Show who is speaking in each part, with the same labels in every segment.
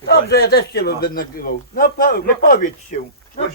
Speaker 1: Dobrze, ja też cię będę nagrywał. No powiedz się.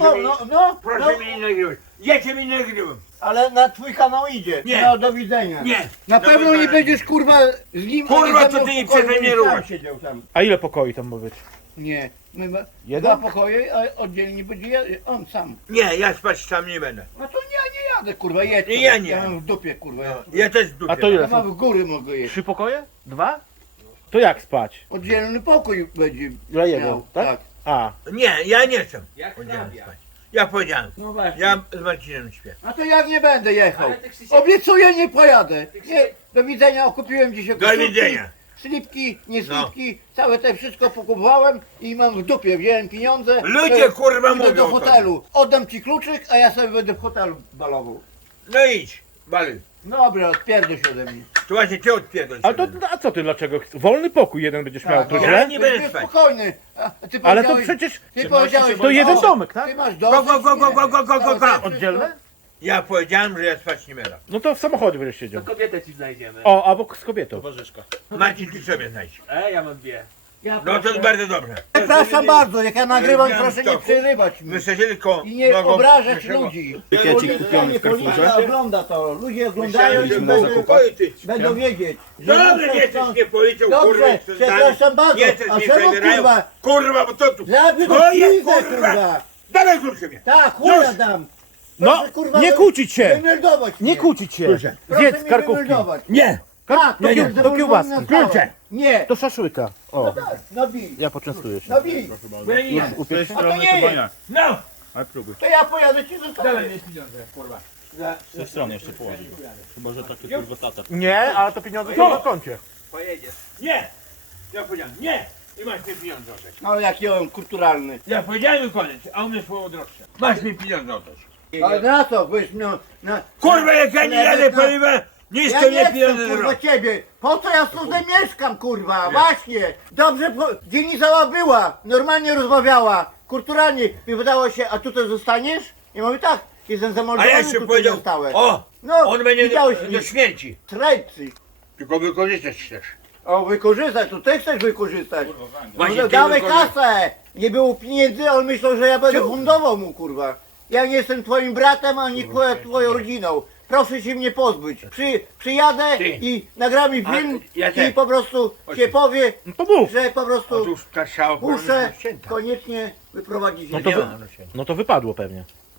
Speaker 2: Proszę mnie nie nagrywać. Ja cię nie nagrywam.
Speaker 1: Ale na twój kanał idzie.
Speaker 2: Nie.
Speaker 1: No do widzenia.
Speaker 2: Nie.
Speaker 1: Na
Speaker 2: Do
Speaker 1: pewno nie
Speaker 2: widzenia.
Speaker 1: będziesz kurwa z nim.
Speaker 2: Kurwa,
Speaker 1: ani ze
Speaker 2: to
Speaker 1: mną
Speaker 2: ty nie
Speaker 1: w pokoju,
Speaker 2: przestań mnie
Speaker 1: sam
Speaker 2: ruchać.
Speaker 1: siedział tam.
Speaker 3: A ile pokoi tam ma być?
Speaker 1: Nie. My ma
Speaker 3: Jeden?
Speaker 1: dwa pokoje, a oddzielnie będzie on sam.
Speaker 2: Nie, ja spać tam nie będę.
Speaker 1: No to ja nie jadę kurwa, jedź.
Speaker 2: I ja nie.
Speaker 1: Ja mam w dupie kurwa.
Speaker 2: Ja też w dupie.
Speaker 3: A to
Speaker 1: Ja
Speaker 3: ile
Speaker 1: mam
Speaker 3: są?
Speaker 1: w góry mogę jeść.
Speaker 3: 3 pokoje? 2? To jak spać?
Speaker 1: Oddzielny pokój będzie.
Speaker 3: Dla jego,
Speaker 1: miał,
Speaker 3: tak? A,
Speaker 2: Nie, ja nie chcę.
Speaker 4: Jak
Speaker 2: Powiedziałem
Speaker 4: hrabia.
Speaker 2: spać. Ja powiedziałem.
Speaker 1: No właśnie.
Speaker 2: Ja z Marcinem śpię.
Speaker 1: A to ja nie będę jechał.
Speaker 4: Ale ty Krzysiek,
Speaker 1: Obiecuję, nie pojadę. Nie, do widzenia, kupiłem dzisiaj
Speaker 2: Do
Speaker 1: koszulki,
Speaker 2: widzenia.
Speaker 1: slipki, nie
Speaker 2: No.
Speaker 1: slipki, całe te wszystko pokupowałem i mam w dupie, wziąłem pieniądze.
Speaker 2: Ludzie, kurwa,
Speaker 1: idę
Speaker 2: mówią
Speaker 1: do
Speaker 2: o
Speaker 1: hotelu. Oddam ci kluczyk, a ja sobie będę w hotelu balował.
Speaker 2: No idź, baluj.
Speaker 1: Dobra, odpierdol się ode mnie.
Speaker 2: To właśnie cię odpierdol.
Speaker 3: ale to, a co ty, dlaczego? Wolny pokój jeden będziesz miał, to
Speaker 1: no.
Speaker 2: Ja
Speaker 3: źle?
Speaker 2: nie będę
Speaker 1: Będziesz
Speaker 2: spać.
Speaker 1: spokojny. A ty
Speaker 3: Ale to
Speaker 1: powiedziałeś-
Speaker 3: przecież
Speaker 1: Ty powiedziałeś,
Speaker 3: to jeden
Speaker 1: o,
Speaker 3: domek, tak?
Speaker 1: Ty masz
Speaker 2: Go,
Speaker 1: dosyć.
Speaker 2: go, go, go, go, go, go, go.
Speaker 3: Oddzielne?
Speaker 2: Ja powiedziałem, że ja spać nie będę.
Speaker 3: No to w samochodzie będziesz
Speaker 4: to
Speaker 3: siedział.
Speaker 4: kobietę ci znajdziemy.
Speaker 3: O, albo z kobietą.
Speaker 2: Marcin, ty sobie znajdź.
Speaker 4: Ja mam dwie.
Speaker 1: Ja
Speaker 2: No to jest
Speaker 1: proszę.
Speaker 2: bardzo dobrze.
Speaker 1: Przepraszam bardzo, jak ja nagrywam,
Speaker 2: Miałem
Speaker 1: proszę nie
Speaker 2: stoku.
Speaker 1: przerywać mi.
Speaker 2: Wysadzili koło
Speaker 1: I nie
Speaker 2: nogą
Speaker 1: obrażać
Speaker 2: naszego-
Speaker 1: ludzi.
Speaker 3: Pakiecik kupiony w
Speaker 1: Policja
Speaker 3: Carrefourze.
Speaker 1: ogląda to, ludzie oglądają
Speaker 2: Myślałem,
Speaker 1: i
Speaker 2: że
Speaker 1: będą,
Speaker 2: na zakupowi ty.
Speaker 1: będą wiedzieć. że
Speaker 2: Dobrze,
Speaker 1: muszę
Speaker 2: nie jesteś
Speaker 1: stąd-
Speaker 2: nie policją, kurwa,
Speaker 1: Dobrze,
Speaker 2: jesteś
Speaker 1: przepraszam
Speaker 2: zdany.
Speaker 1: bardzo,
Speaker 2: Nie jesteś,
Speaker 1: a
Speaker 2: nie
Speaker 1: czemu
Speaker 2: zabierają.
Speaker 1: kurwa?
Speaker 2: Kurwa, bo to tu.
Speaker 1: Zabierz
Speaker 2: To jest
Speaker 1: pizdę,
Speaker 2: kurwa.
Speaker 1: kurwa!
Speaker 2: Dawaj klucze mnie.
Speaker 1: Tak, chuja
Speaker 2: Już.
Speaker 1: dam!
Speaker 3: No,
Speaker 1: Proszę, kurwa,
Speaker 3: nie kłócić się!
Speaker 1: wymeldować
Speaker 3: Nie
Speaker 1: mnie.
Speaker 3: kłócić się!
Speaker 2: Proszę.
Speaker 1: Proszę
Speaker 3: Zjedz
Speaker 1: mnie
Speaker 3: karkówki.
Speaker 1: wymeldować.
Speaker 2: Nie.
Speaker 1: Tak,
Speaker 3: Nie, nie,
Speaker 1: jest
Speaker 3: do kiełbaski.
Speaker 1: zabronione
Speaker 2: Klucze.
Speaker 1: Nie!
Speaker 3: Do szaszłyka. O,
Speaker 1: No tak, no bij,
Speaker 3: ja poczęstuję się.
Speaker 1: no bij!
Speaker 2: Bo ja nie jem.
Speaker 3: Upiec...
Speaker 1: A to nie jest!
Speaker 2: No.
Speaker 1: To ja pojadę ci zostawię.
Speaker 2: Dawaj mnie pieniądze, kurwa.
Speaker 5: Z tej strony jeszcze położyć. Chyba, że takie kurwa tata.
Speaker 3: Nie, ale to pieniądze są na koncie.
Speaker 4: Pojedziesz.
Speaker 2: Nie. Ja powiedziałem nie. I masz mi pieniądze oddać.
Speaker 1: No jaki on kulturalny.
Speaker 2: Ja powiedziałem koniec, a u mnie słowo droższe. Masz mi pieniądze oddać.
Speaker 1: Ale na co? Byś miał... Na...
Speaker 2: Kurwa, jak ja nie jadę, paliwa, nic
Speaker 1: Ja
Speaker 2: to
Speaker 1: nie
Speaker 2: nie
Speaker 1: chcę,
Speaker 2: pieniądze
Speaker 1: kurwa,
Speaker 2: zrobię.
Speaker 1: ciebie. Po co ja tutaj mieszkam, kurwa? Właśnie. Dobrze, dziennicała była, normalnie rozmawiała, kulturalnie. Mi wydało się, a tutaj zostaniesz? I mówię tak, jestem
Speaker 2: A
Speaker 1: zamoldowany,
Speaker 2: ja jeszcze
Speaker 1: tutaj
Speaker 2: powiedział,
Speaker 1: zostałem.
Speaker 2: o,
Speaker 1: No,
Speaker 2: on będzie
Speaker 1: widziałeś
Speaker 2: do
Speaker 1: mnie.
Speaker 2: śmierci.
Speaker 1: Trajcy.
Speaker 2: Tylko wykorzystać chcesz.
Speaker 1: O, wykorzystać, to ty chcesz wykorzystać.
Speaker 2: Właśnie
Speaker 1: No,
Speaker 2: ty
Speaker 1: dawaj
Speaker 2: wykorzyst-
Speaker 1: kasę. Nie było pieniędzy, on myślał, że ja będę fundował mu, kurwa. Ja nie jestem twoim bratem, ani twoją rodziną. Proszę się mnie pozbyć. Przyjadę
Speaker 2: Ty.
Speaker 1: i nagramy film
Speaker 2: A, ja też.
Speaker 1: i po prostu się powie,
Speaker 3: No to mów.
Speaker 1: że po prostu
Speaker 2: Otóż ta szała
Speaker 1: muszę
Speaker 2: święta.
Speaker 1: koniecznie wyprowadzić
Speaker 3: No
Speaker 1: się.
Speaker 3: to,
Speaker 2: Nie
Speaker 3: wy...
Speaker 2: ma, no święta.
Speaker 3: no to wypadło pewnie.